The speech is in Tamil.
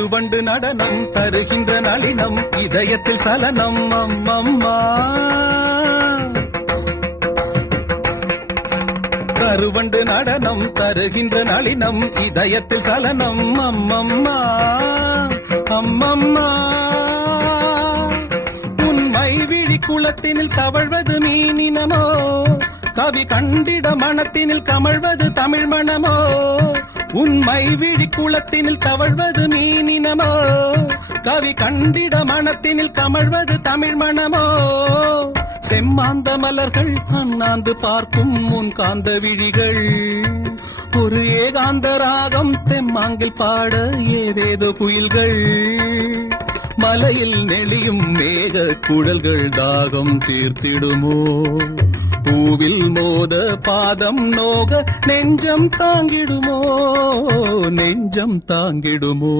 கருவண்டு நடனம் தருகின்ற நளினம் இதயத்தில் சலனம் அம்மம்மா. கருவண்டு நடனம் தருகின்ற நளினம் இதயத்தில் சலனம் அம்மம்மா அம்மம்மா. உன்மை விழி குளத்தினில் தவழ்வது மீனினமோ, கவி கண்டிட மனத்தினில் கமழ்வது தமிழ் மணமோ. உன்மை விழி குளத்தினில் தவழ்வது மீனினமோ, கவி கண்டிட மனத்தினில் கமழ்வது தமிழ் மணமோ. செம்மாந்த மலர்கள் அண்ணாந்து பார்க்கும் முன் காந்த விழிகள், ஒரு ஏகாந்த ராகம் தெம்மாங்கில் பாட ஏதேதோ குயில்கள். மலையில் நெளியும் மேக குழல்கள் தாகம் தீர்த்திடுமோ, பூவில் மோத பாதம் நோக நெஞ்சம் தாங்கிடுமோ நெஞ்சம் தாங்கிடுமோ.